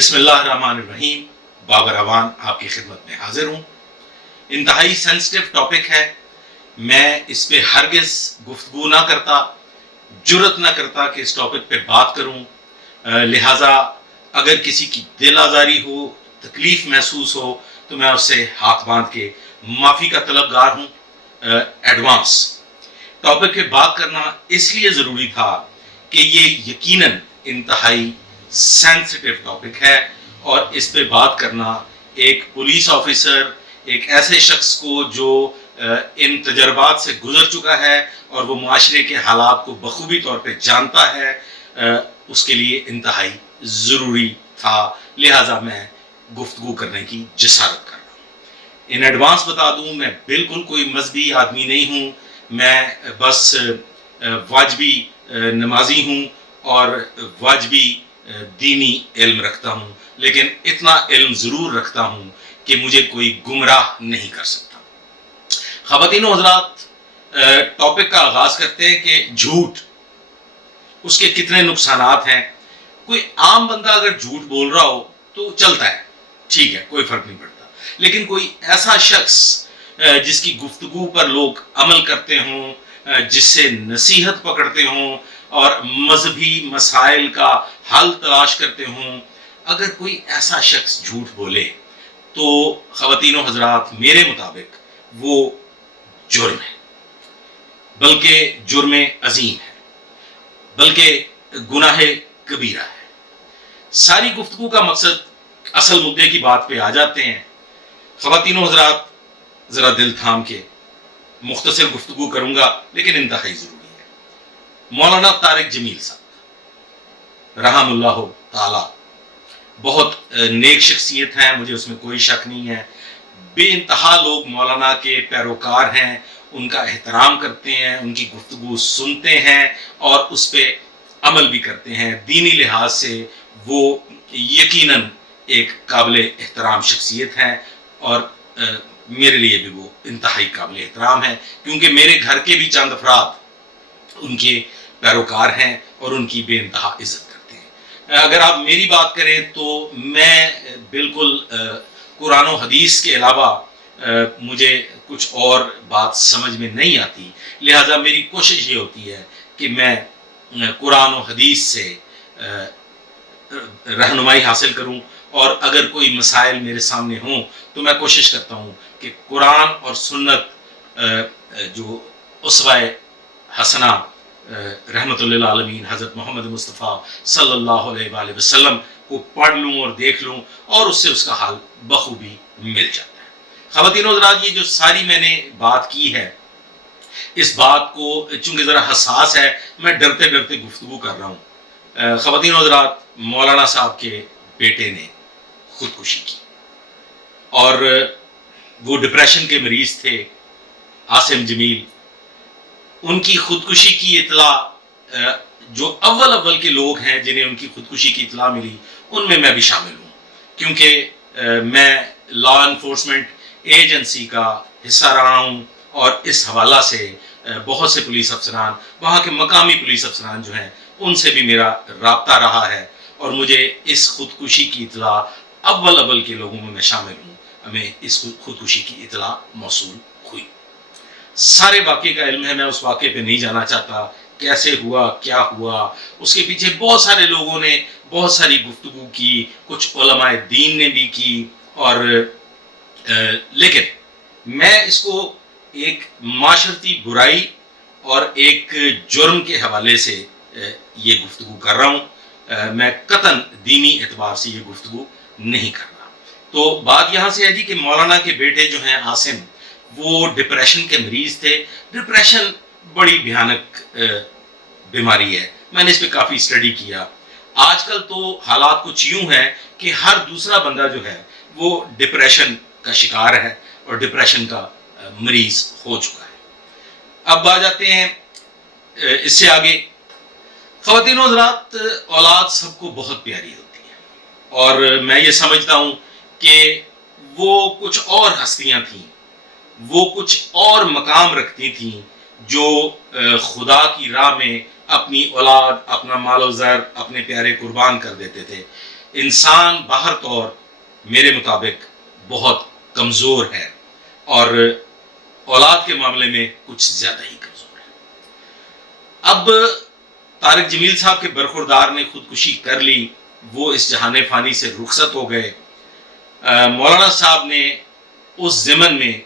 बिस्मिल्लाहिर्रहमानिर्रहीम। बाबर अवान आपकी खिदमत में हाजिर हूँ। इंतहाई सेंसिटिव टॉपिक है, मैं इस पे हरगिज गुफ्तगू ना करता, जुर्रत ना करता कि इस टॉपिक पे बात करूँ। लिहाजा अगर किसी की दिल आज़ारी हो, तकलीफ महसूस हो, तो मैं उससे हाथ बांध के माफ़ी का तलबगार हूँ। एडवांस टॉपिक पे बात करना इसलिए ज़रूरी था कि ये यकीनन इंतहाई सेंसिटिव टॉपिक है और इस पे बात करना एक पुलिस ऑफिसर, एक ऐसे शख्स को जो इन तजर्बात से गुजर चुका है और वो माशरे के हालात को बखूबी तौर पे जानता है, उसके लिए इंतहाई ज़रूरी था। लिहाजा मैं गुफ्तगू करने की जसारत कर रहा हूँ। इन एडवांस बता दूँ, मैं बिल्कुल कोई मजहबी आदमी नहीं हूँ। मैं बस वाजबी नमाजी हूँ और वाजबी दीनी इल्म रखता हूँ, लेकिन इतना इल्म ज़रूर रखता हूँ कि मुझे कोई गुमराह नहीं कर सकता। ख़वातीन व हज़रात, टॉपिक का आगाज़ करते हैं कि झूठ, उसके कितने नुकसानात हैं। कोई आम बंदा अगर झूठ बोल रहा हो तो चलता है, ठीक है, कोई फ़र्क नहीं पड़ता। लेकिन कोई ऐसा शख्स जिसकी गुफ्तगू पर लोग अमल करते हों, जिससे नसीहत पकड़ते हों और मजहबी मसाइल का हल तलाश करते हों, अगर कोई ऐसा शख्स झूठ बोले तो ख़वातीनो हज़रात, मेरे मुताबिक वो जुर्म है, बल्कि जुर्म अजीम है, बल्कि गुनाह कबीरा है। सारी गुफ्तगू का मकसद असल मुद्दे की बात पे आ जाते हैं। ख़वातीनो हज़रात, ज़रा दिल थाम के मुख्तसर गुफ्तगू करूंगा, लेकिन इंतहाई ज़रूरी है। मौलाना तारिक जमील साहब रहमुल्लाह ताला बहुत नेक शख्सियत हैं, मुझे उसमें कोई शक नहीं है। बेइंतहा लोग मौलाना के पैरोकार हैं, उनका एहतराम करते हैं, उनकी गुफ्तगू सुनते हैं और उस पर अमल भी करते हैं। दीनी लिहाज से वो यकीनन एक काबिल एहतराम शख्सियत हैं और मेरे लिए भी वो इंतहाई काबिल एहतराम है, क्योंकि मेरे घर के भी चंद अफराद उनके पैरोकार हैं और उनकी बेइंतहा इज्जत करते हैं। अगर आप मेरी बात करें तो मैं बिल्कुल कुरान और हदीस के अलावा मुझे कुछ और बात समझ में नहीं आती। लिहाजा मेरी कोशिश ये होती है कि मैं कुरान और हदीस से रहनुमाई हासिल करूं, और अगर कोई मसाइल मेरे सामने हों तो मैं कोशिश करता हूं कि कुरान और सुन्नत, जो उसवाए हसना रहमतुल्लिल आलमीन हज़रत मोहम्मद मुस्तफ़ा सल्लल्लाहु अलैहि वसल्लम को पढ़ लूँ और देख लूँ, और उससे उसका हाल बखूबी मिल जाता है। ख़वातीनो हज़रात, ये जो सारी मैंने बात की है, इस बात को चूँकि ज़रा हसास है, मैं डरते डरते गुफ्तगू कर रहा हूँ। ख़वातीनो हज़रात, मौलाना साहब के बेटे ने खुदकुशी की और वो डिप्रेशन के मरीज थे, आसिम जमील। उनकी खुदकुशी की इतला, जो अव्वल के लोग हैं जिन्हें उनकी खुदकुशी की इतला मिली, उनमें मैं भी शामिल हूँ, क्योंकि मैं लॉ इन्फोर्समेंट एजेंसी का हिस्सा रहा हूँ और इस हवाला से बहुत से पुलिस अफसरान, वहाँ के मकामी पुलिस अफसरान जो हैं, उनसे भी मेरा राब्ता रहा है और मुझे इस खुदकुशी की इतला अव्वल के लोगों में मैं शामिल हूँ, हमें इस खुदकुशी की इतला मौसूल हुई। सारे वाक़े का इल्म है, मैं उस वाक़े पे नहीं जाना चाहता, कैसे हुआ, क्या हुआ, उसके पीछे बहुत सारे लोगों ने बहुत सारी गुफ्तगू की, कुछ उलमाए दीन ने भी की, और लेकिन मैं इसको एक माशरती बुराई और एक जुर्म के हवाले से ये गुफ्तगू कर रहा हूँ। मैं कतन दीनी एतबार से ये गुफ्तगू नहीं कर रहा। तो बात यहाँ से है जी कि मौलाना के बेटे जो हैं आसिम, वो डिप्रेशन के मरीज थे। डिप्रेशन बड़ी भयानक बीमारी है, मैंने इस पर काफ़ी स्टडी किया। आजकल तो हालात कुछ यूं हैं कि हर दूसरा बंदा जो है वो डिप्रेशन का शिकार है और डिप्रेशन का मरीज हो चुका है। अब आ जाते हैं इससे आगे। ख़वातीनो हज़रात, औलाद सबको बहुत प्यारी होती है और मैं ये समझता हूँ कि वो कुछ और हस्तियाँ थीं, वो कुछ और मकाम रखती थीं, जो खुदा की राह में अपनी औलाद, अपना मालो ज़र, अपने प्यारे कुर्बान कर देते थे। इंसान बाहर तौर मेरे मुताबिक बहुत कमज़ोर है और औलाद के मामले में कुछ ज़्यादा ही कमज़ोर है। अब तारिक जमील साहब के बरखुरदार ने खुदकुशी कर ली, वो इस जहान फ़ानी से रुखसत हो गए। मौलाना साहब ने उस ज़मन में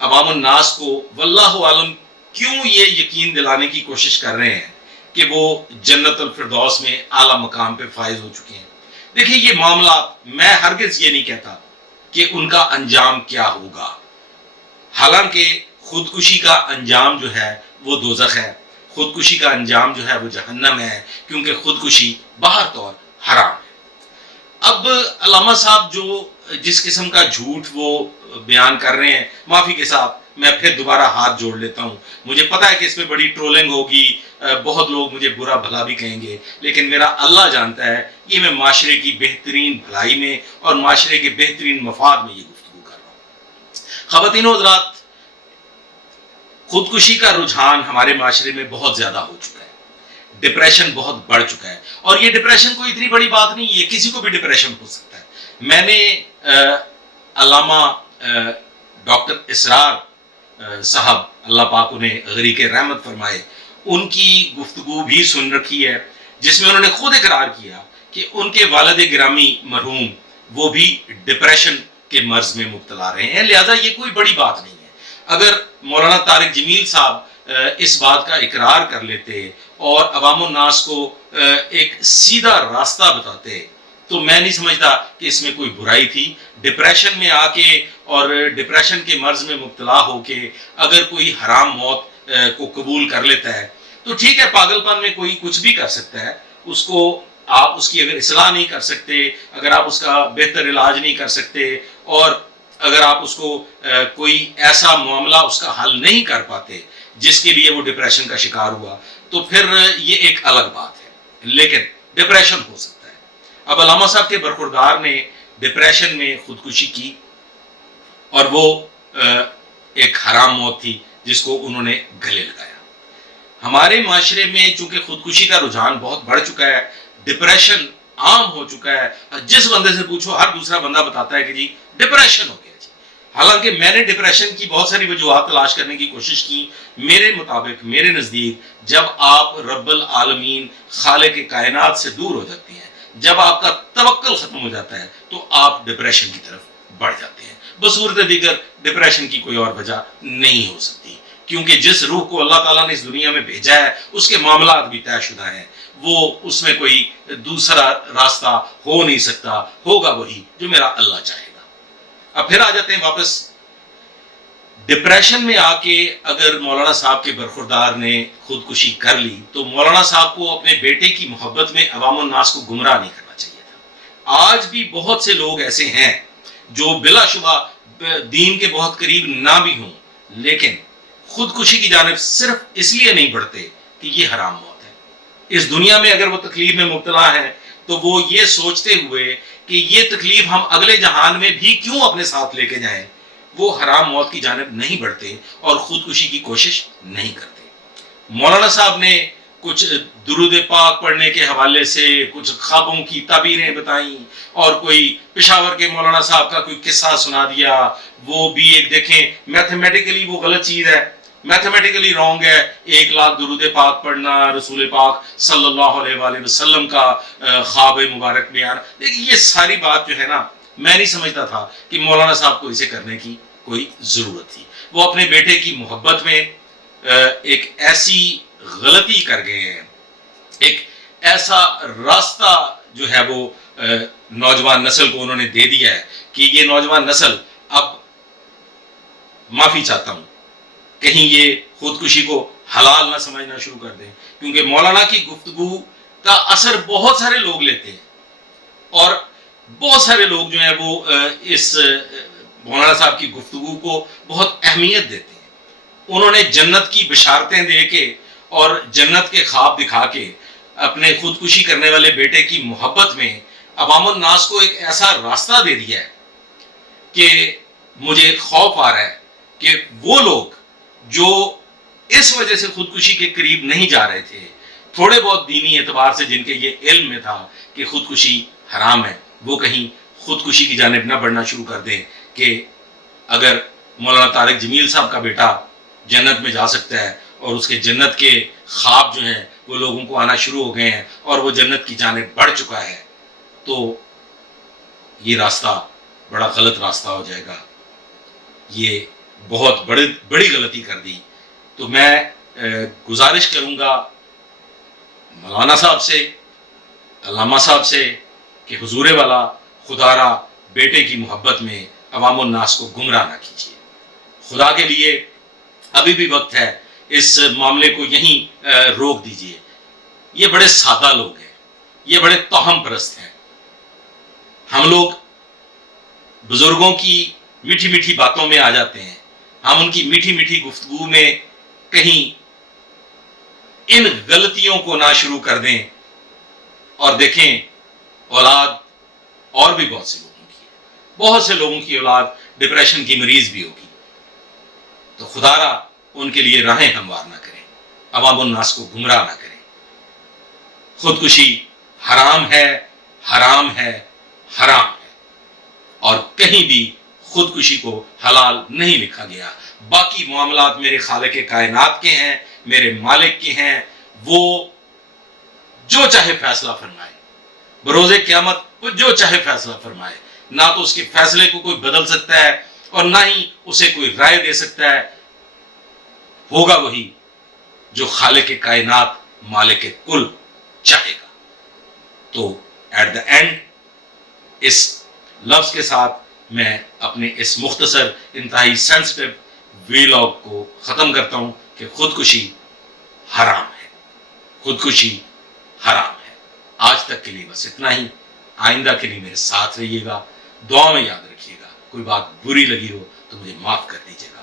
अवामुन नास को वल्लाहु आलम क्यों ये यकीन दिलाने की कोशिश कर रहे हैं कि वो जन्नतुल फिरदौस में आला मकाम पे फाइज हो चुके हैं। देखिए, ये मामला, मैं हरगिज़ ये नहीं कहता कि उनका अंजाम क्या होगा, हालांकि खुदकुशी का अंजाम जो है वो दोज़ख है, खुदकुशी का अंजाम जो है वो जहन्नम है, क्योंकि खुदकुशी बाहर तौर हराम है। अब अल्लामा साहब जो जिस किस्म का झूठ वो बयान कर रहे हैं, माफ़ी के साथ मैं फिर दोबारा हाथ जोड़ लेता हूँ। मुझे पता है कि इसमें बड़ी ट्रोलिंग होगी, बहुत लोग मुझे बुरा भला भी कहेंगे, लेकिन मेरा अल्लाह जानता है ये मैं माशरे की बेहतरीन भलाई में और माशरे के बेहतरीन मफाद में ये गुफ्तगू कर रहा हूँ। ख़वातीन व हज़रात, खुदकुशी का रुझान हमारे माशरे में बहुत ज़्यादा हो चुका है, डिप्रेशन बहुत बढ़ चुका है, और ये डिप्रेशन कोई इतनी बड़ी बात नहीं है, किसी को भी डिप्रेशन हो सकता है। मैंने अल्लामा डॉक्टर इसरार साहब, अल्लाह पाक उन्हें गरीक रहमत फरमाए, उनकी गुफ्तगू भी सुन रखी है, जिसमें उन्होंने खुद इकरार किया कि उनके वालिद गिरामी मरहूम वो भी डिप्रेशन के मर्ज में मुब्तला रहे हैं। लिहाजा ये कोई बड़ी बात नहीं है। अगर मौलाना तारिक जमील साहब इस बात का इकरार कर लेते और अवामुन नास को एक सीधा रास्ता बताते तो मैं नहीं समझता कि इसमें कोई बुराई थी। डिप्रेशन में आके और डिप्रेशन के मर्ज में मुब्तला होके अगर कोई हराम मौत को कबूल कर लेता है तो ठीक है, पागलपन में कोई कुछ भी कर सकता है। उसको आप उसकी अगर इस्लाह नहीं कर सकते, अगर आप उसका बेहतर इलाज नहीं कर सकते, और अगर आप उसको कोई ऐसा मामला उसका हल नहीं कर पाते जिसके लिए वो डिप्रेशन का शिकार हुआ, तो फिर ये एक अलग बात है, लेकिन डिप्रेशन हो सकता है। अब अल्लामा साहब के बरखुरदार ने डिप्रेशन में खुदकुशी की और वो एक हराम मौत थी जिसको उन्होंने गले लगाया। हमारे माशरे में चूंकि खुदकुशी का रुझान बहुत बढ़ चुका है, डिप्रेशन आम हो चुका है, जिस बंदे से पूछो हर दूसरा बंदा बताता है कि जी डिप्रेशन हो गया जी। हालांकि मैंने डिप्रेशन की बहुत सारी वजूहात तलाश करने की कोशिश की। मेरे मुताबिक, मेरे नज़दीक, जब आप रब्बुल आलमीन खालिक कायनात से दूर हो जाते हैं, जब आपका तवक्कुल खत्म हो जाता है, तो आप डिप्रेशन की तरफ बढ़ जाते हैं। बसूरत दीगर डिप्रेशन की कोई और वजह नहीं हो सकती, क्योंकि जिस रूह को अल्लाह ताला ने इस दुनिया में भेजा है उसके मामलात भी तयशुदा हैं, वो उसमें कोई दूसरा रास्ता हो नहीं सकता, होगा वही जो मेरा अल्लाह चाहेगा। अब फिर आ जाते हैं वापस डिप्रेशन में आके अगर मौलाना साहब के बरखुरदार ने खुदकुशी कर ली तो मौलाना साहब को अपने बेटे की मोहब्बत में अवामुन नास को गुमराह नहीं करना चाहिए था। आज भी बहुत से लोग ऐसे हैं जो बिलाशुबा दीन के बहुत करीब ना भी हों, लेकिन खुदकुशी की जानिब सिर्फ इसलिए नहीं बढ़ते कि ये हराम मौत है। इस दुनिया में अगर वो तकलीफ में मुब्तला है तो वो ये सोचते हुए कि ये तकलीफ हम अगले जहान में भी क्यों अपने साथ लेके जाएं, वो हराम मौत की जानिब नहीं बढ़ते और खुदकुशी की कोशिश नहीं करते। मौलाना साहब ने कुछ दुरूद पाक पढ़ने के हवाले से कुछ ख्वाबों की ताबीरें बताई और कोई पेशावर के मौलाना साहब का कोई किस्सा सुना दिया। वो भी एक देखें, मैथमेटिकली वो गलत चीज़ है, मैथमेटिकली रॉन्ग है। 1 लाख दुरूद पाक पढ़ना, रसूल पाक सल्लल्लाहु अलैहि वसल्लम का ख्वाब मुबारक बयान। देखिए, ये सारी बात जो है ना, मैं नहीं समझता था कि मौलाना साहब को इसे करने की कोई ज़रूरत थी। वो अपने बेटे की मोहब्बत में एक ऐसी गलती कर गए हैं, एक ऐसा रास्ता जो है वो नौजवान नस्ल को उन्होंने दे दिया है कि ये नौजवान नस्ल, अब माफ़ी चाहता हूँ, कहीं ये खुदकुशी को हलाल ना समझना शुरू कर दें, क्योंकि मौलाना की गुफ्तगू का असर बहुत सारे लोग लेते हैं और बहुत सारे लोग जो हैं वो इस मौलाना साहब की गुफ्तगू को बहुत अहमियत देते हैं। उन्होंने जन्नत की बिशारतें दे के और जन्नत के ख्वाब दिखा के अपने खुदकुशी करने वाले बेटे की मोहब्बत में अवामुन नास को एक ऐसा रास्ता दे दिया है कि मुझे खौफ आ रहा है कि वो लोग जो इस वजह से खुदकुशी के करीब नहीं जा रहे थे, थोड़े बहुत दीनी एतबार से जिनके ये इल्म में था कि खुदकुशी حرام ہے وہ کہیں خودکشی کی جانب نہ بڑھنا شروع کر دیں کہ اگر مولانا طارق جمیل صاحب کا بیٹا جنت میں جا سکتا ہے اور اس کے جنت کے خواب جو ہیں وہ لوگوں کو آنا شروع ہو گئے ہیں اور وہ جنت کی جانب بڑھ چکا ہے، تو یہ راستہ بڑا غلط راستہ ہو جائے گا، یہ بہت بڑی غلطی کر دی۔ تو میں گزارش کروں گا مولانا صاحب سے، علامہ صاحب سے کہ حضور والا خدا را بیٹے کی محبت میں عوام الناس کو گمراہ نہ کیجیے، خدا کے لیے ابھی بھی وقت ہے، اس معاملے کو یہیں روک دیجیے۔ یہ بڑے سادہ لوگ ہیں، یہ بڑے توہم پرست ہیں، ہم لوگ بزرگوں کی میٹھی میٹھی باتوں میں آ جاتے ہیں، ہم ان کی میٹھی میٹھی گفتگو میں کہیں ان غلطیوں کو نہ شروع کر دیں، اور دیکھیں اولاد اور بھی بہت سے لوگوں کی ہے، بہت سے لوگوں کی اولاد ڈپریشن کی مریض بھی ہوگی، تو خدا را ان کے لیے راہیں ہموار نہ کریں، عوام الناس کو گمراہ نہ کریں۔ خودکشی حرام ہے، حرام ہے، حرام ہے، اور کہیں بھی خودکشی کو حلال نہیں لکھا گیا۔ باقی معاملات میرے خالق کائنات کے ہیں، میرے مالک کے ہیں، وہ جو چاہے فیصلہ فرمائے، بروز قیامت وہ جو چاہے فیصلہ فرمائے، نہ تو اس کے فیصلے کو کوئی بدل سکتا ہے اور نہ ہی اسے کوئی رائے دے سکتا ہے، ہوگا وہی جو خالق کائنات مالک کل چاہے گا۔ تو ایٹ دا اینڈ اس لفظ کے ساتھ میں اپنے اس مختصر انتہائی سینسٹیو ویلاگ کو ختم کرتا ہوں کہ خودکشی حرام ہے، خودکشی حرام ہے۔ آج تک کے لیے بس اتنا ہی، آئندہ کے لیے میرے ساتھ رہیے گا، دعا میں یاد رکھیے گا، کوئی بات بری لگی ہو تو مجھے معاف کر دیجیے گا۔